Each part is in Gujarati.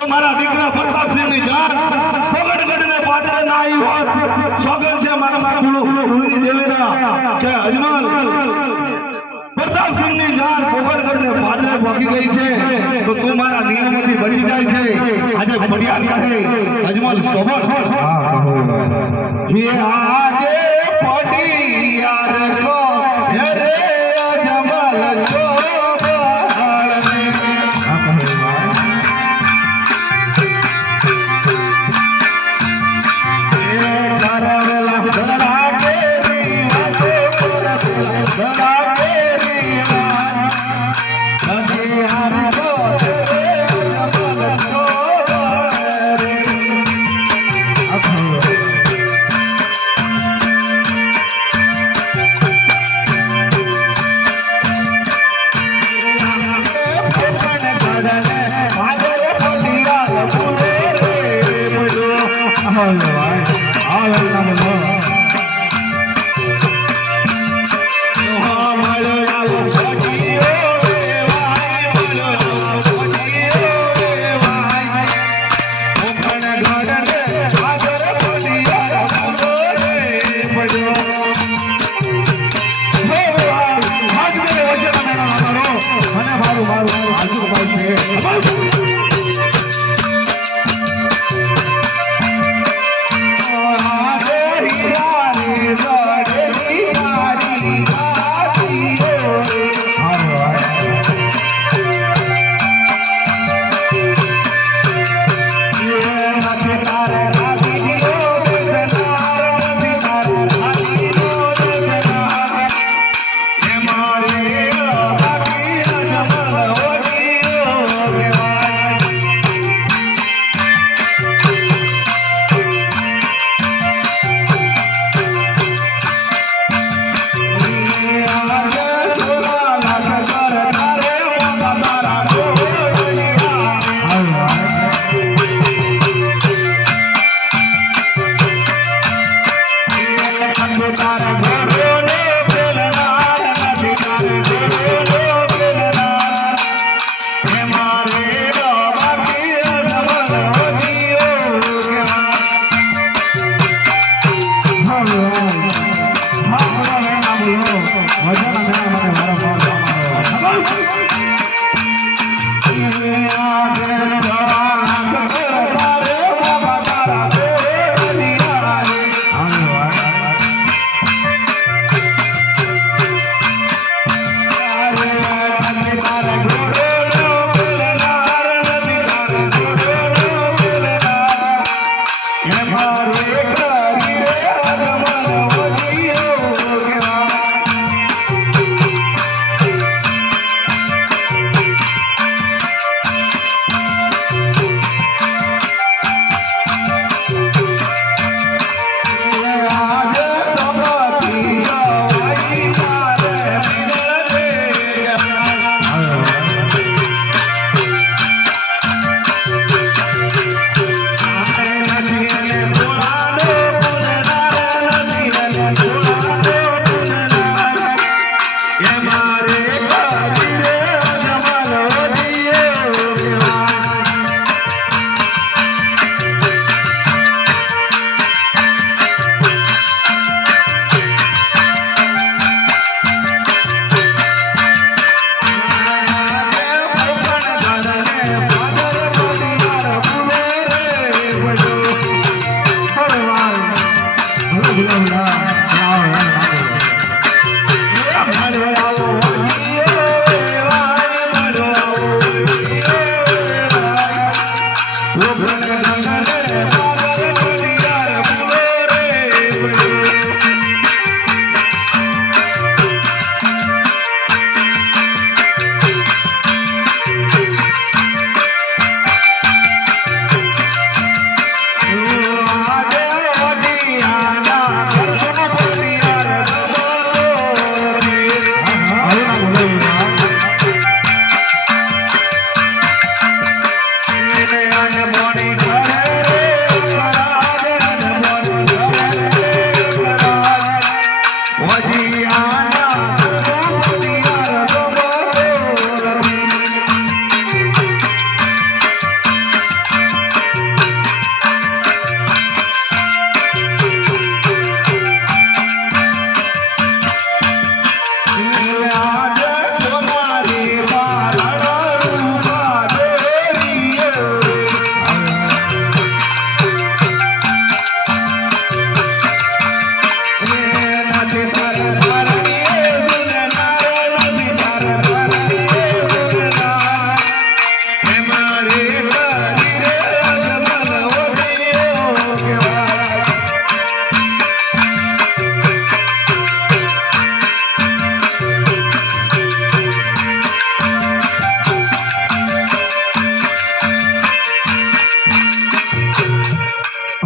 મારા દીકરા પ્રતાપસિંહની જાન પગડગઢને પાદરે ના આવી હોત સોગન છે મારા કુળની દેવીના કે અજમલ પ્રતાપસિંહની જાન પગડગઢને પાદરે પહોંચી ગઈ છે તો તું મારા નિયમોથી બચી જાય છે આજે ફરિયાદ કહે અજમલ સોબત જે આજે ફરિયાદ કો રે અજમલ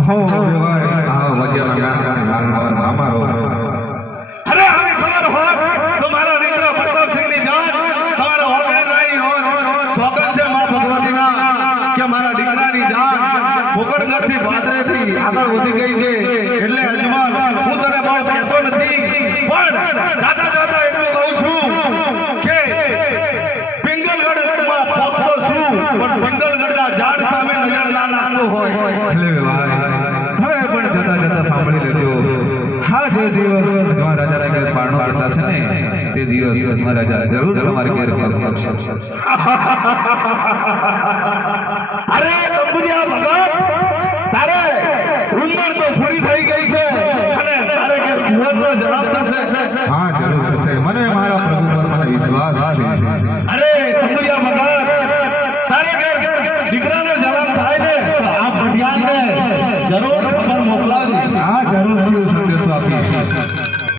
હો ભાઈ આ વજ્યાના અમારો અરે આવી ખબર હોત તો મારા દીકરા પ્રતાપસિંહની જાન તમારા હોટલે નહીં હોત. સોગંદ છે માં ભગવતીના કે મારા દીકરાની જાન ફોકડગઢથી ભાદરેથી આગળ વધી ગઈ છે. એટલે અજમાન હું તને બહુ કહેતો નથી, પણ દાદા દાદા એટલું કહું છું કે પિંગલગઢમાં પહોંચતો છું, પણ પિંગલગઢના ઝાડ સામે નજર ના નાખતો હોય. એટલે ભાઈ હવે પણ જતા જતા સાંભળી લેજો. હા જે દિવસ અજમા રાજા રાજા પારણો કરતા છે ને તે દિવસ અજમા રાજા જરૂર તમારી ઘેર આવશે. અરે કંબુરિયા ભગત, તારે ઉંમર તો